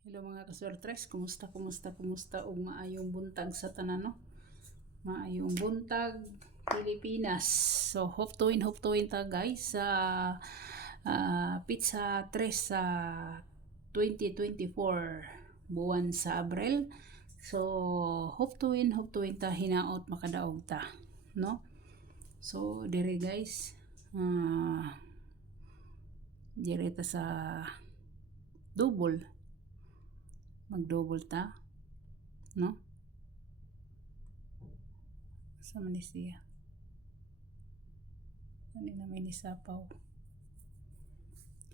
Hello mga kaswertres, kumusta ug maayong buntag sa tanan no? Maayong buntag Pilipinas. So hope to win ta guys sa pizza 3 sa 2024 buwan sa Abril. So hope to win ta hinaot makadaog ta, no? So dire guys, dire ta sa double, mag-double ta, no? Sa Malaysia. Ano na may nisapaw.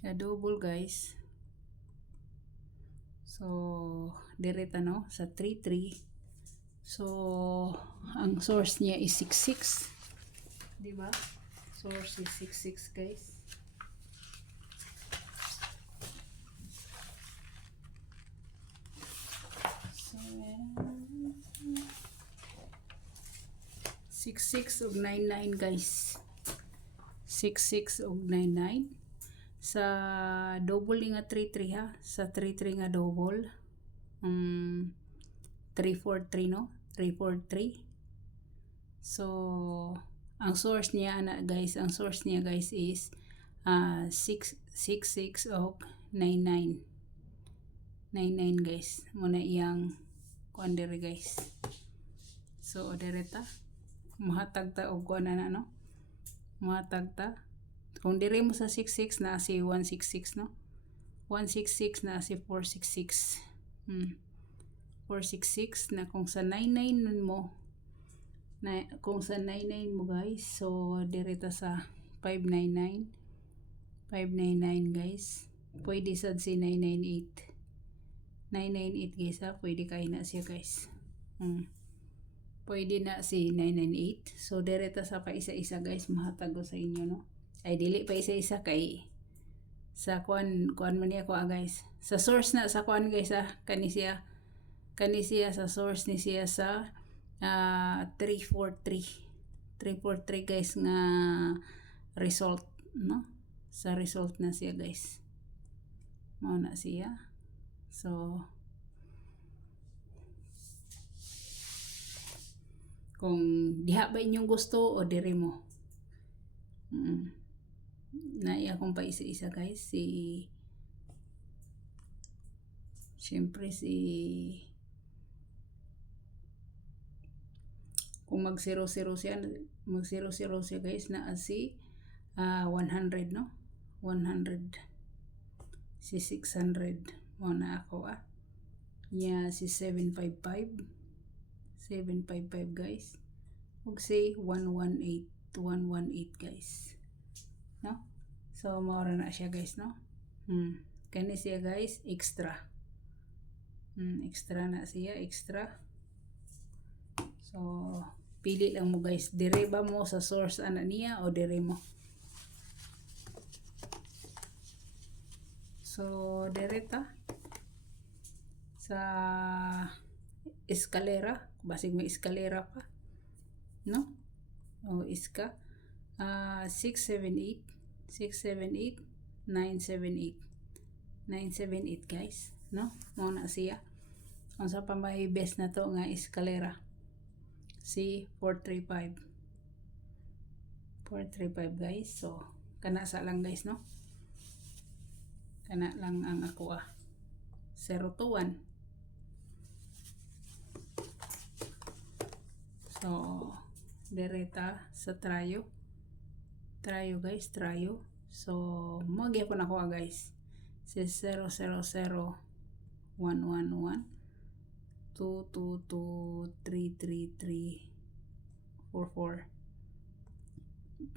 Kaya double guys. So, direta no, sa 3-3. So, ang source niya is 6-6. Diba? Source is 6-6 guys. So, 6-6 ug 9-9 guys. 6-6 ug 9-9. Sa double nga 3-3 ha. Sa 3-3 nga double. 3-4-3 no? 3-4-3. So, ang source niya guys, is 6-6 ug 9-9. 9-9 guys. Muna iyang kuan dire guys. So, direta. Mahatag ta og kuan na no? Mahatag ta. Kung dire mo sa 6-6 na si 1-6-6 no? 1-6-6 na si 4-6-6. 4-6-6 na kung sa 9-9 mo. Kung sa 9-9 mo guys, so direta sa 5-9-9. 5-9-9 guys. Pwede sad si 9-9-8. 9-9-8 guys ha. Pwede kayo na siya guys. Pwede na si 9-9-8. So direta sa pa isa-isa guys. Mahatag ko sa inyo no. Ay dili pa isa-isa kay sa kuan man niya ko guys. Sa source na sa kuan guys ha. Kani siya sa source ni siya sa 3-4-3. 3-4-3 guys nga result no. Sa result na siya guys. Mao na siya. So kung diha ba inyong gusto o dire mo. Naiya kong pa isa-isa guys. Siyempre kung mag 0-0 siya, guys na si 100 no. 100 si 600 mo na ako si 755 guys. Ug si 118 guys no. So mao na siya guys no. Kani siya guys extra. Extra na siya, extra. So pili lang mo guys, dire ba mo sa source niya o dire mo. So direta sa eskalera, basig may eskalera pa no. O iska 678 978 guys no. Mo na siya. Unsa pa may best na to nga eskalera si 435 guys. So kana sa lang guys no. Kana lang ang ako 0-1. So direta sa trayo guys, trayo. So magyapon ako guys si 0-0-0 1-1-1 2-2-2 3-3-3 4-4.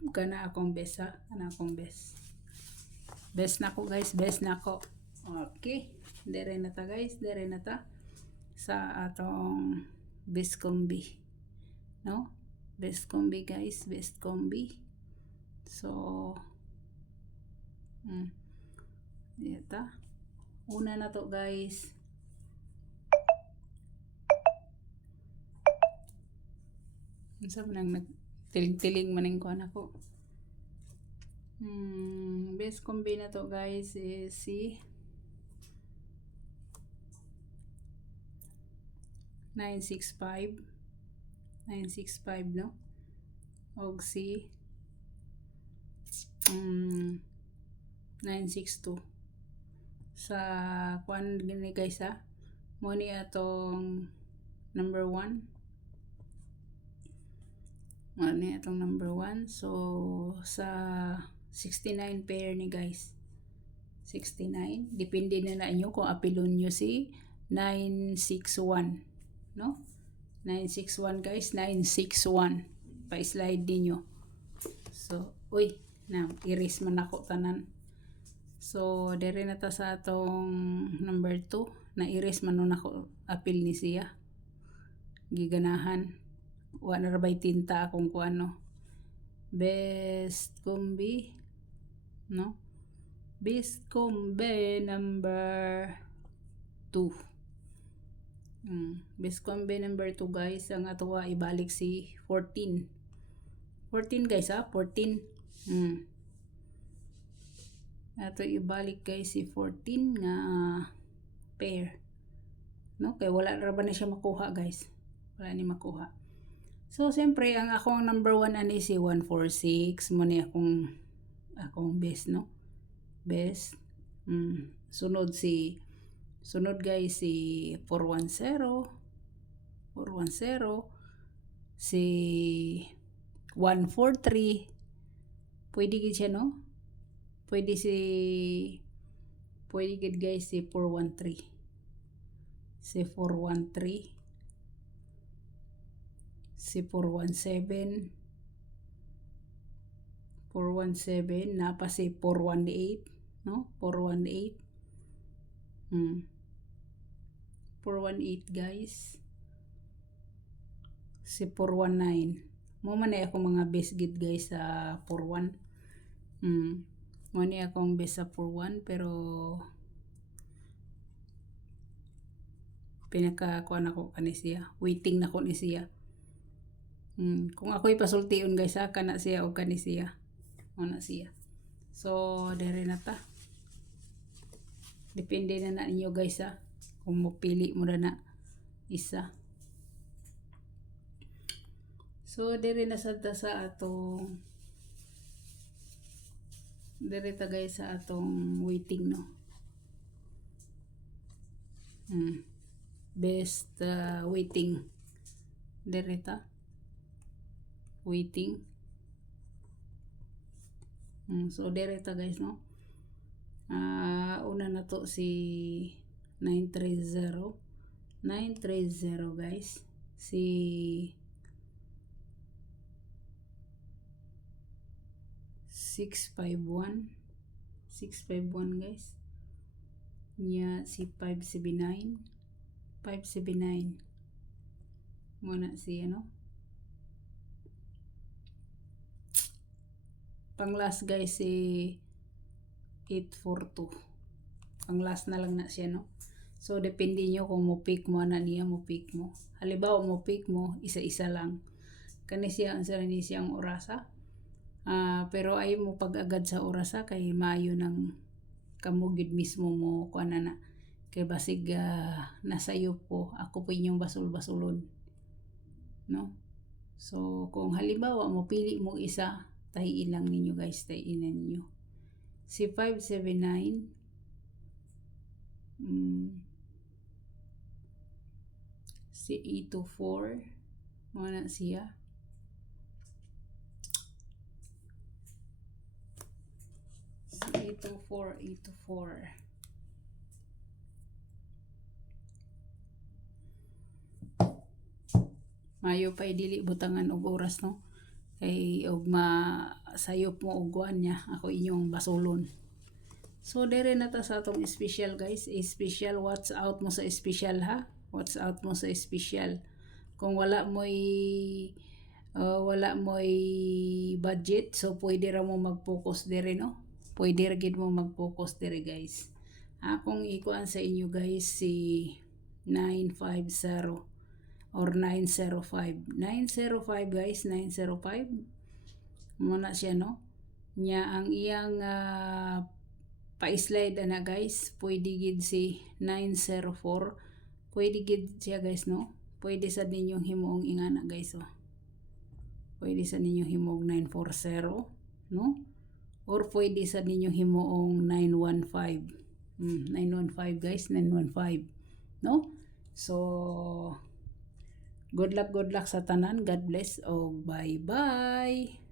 Kana akong best ha. Kana akong best. Best na ko guys, best na ko. Okay. Dire na ta guys, dire na ta sa atong best combi. No? Best combi guys, best combi. So dito. Una na to guys. Unsa man nang nagtiling-tiling man ko ako. Best combi na to guys is si 965 no, og si 962 sa kuan gini guys ha, mo ni atong number 1, mo ni atong number 1. So sa 69 pair ni guys, 69, depende na inyo kung apilon nyo si 961 no, 961 guys, 961 pa-slide ninyo. So uy na iris man ako tanan. So dere na ta sa atong number 2, na iris man nun ako apil ni siya, giganahan wa na rabay tinta akong kuano, best combi no, best combi number 2. Best combi number 2 guys, ang atoa ibalik si 14 guys ha, 14. Ato ibalik guys si 14 nga pair no, kay wala ra ba na siya makuha guys, wala ni makuha. So siyempre ang akong number 1 ani si 146 mo ni akong best no, best. Sunod guys si 410, si 143, pwede gid siya no, pwede gid guys si 413, si 417, napa si 418 no, 418 guys, si 419 mo man ay ako mga best gid guys sa 41. Mo ni akong best sa 41, pero pinaka kuan ako kani siya, waiting na ko ni siya. Kung ako'y pasultion guys ha, kana siya o kani siya, ana siya. So dere na ta, depende na ninyo guys ha, kung mapili mo na isa. So dere na sa atong dere ta guys sa atong waiting no, best waiting, dere ta waiting. So dere ta guys no, una na to si 930 guys, si 651 guys nya, si 579 muna si ano, pang last guys si 842, pang last na lang na siya no. So depende nyo kung mo pick mo na niya, mo pick mo, halimbawa mo pick mo isa-isa lang kani siya, ang sarili siyang orasa. Pero ay mo pag-agad sa orasa kay maayo ng kamugid mismo mo kuan na kay basig nasayo po ako po inyong basol-basolon no. So kung halimbawa mo pili mo isa, tahiin lang ninyo guys, tahiinan ninyo si 579, si 824 muna siya, si 824 mayo pa dili butangan og oras no, kay og masayop mo og kuan niya ako inyong basolon. So dere na ta sa atong special guys, special, watch out mo sa special ha, watch out mo sa special. Kung wala mo'y budget, so pwede ra mo mag-focus dere no, pwede ra gid mo mag-focus dere guys. Akong ikuan sa inyo guys si 950 or 905 guys, 905 muna siya no, nya ang iyang pa-slide ana guys, pwede gid si 904, pwede gid siya guys no, pwede sa ninyong himuong ingana guys oh. Pwede sa ninyong himuong 940, no? Or pwede sa ninyong himuong 915. 915 guys, 915, no? So good luck sa tanan. God bless. Oh, bye-bye.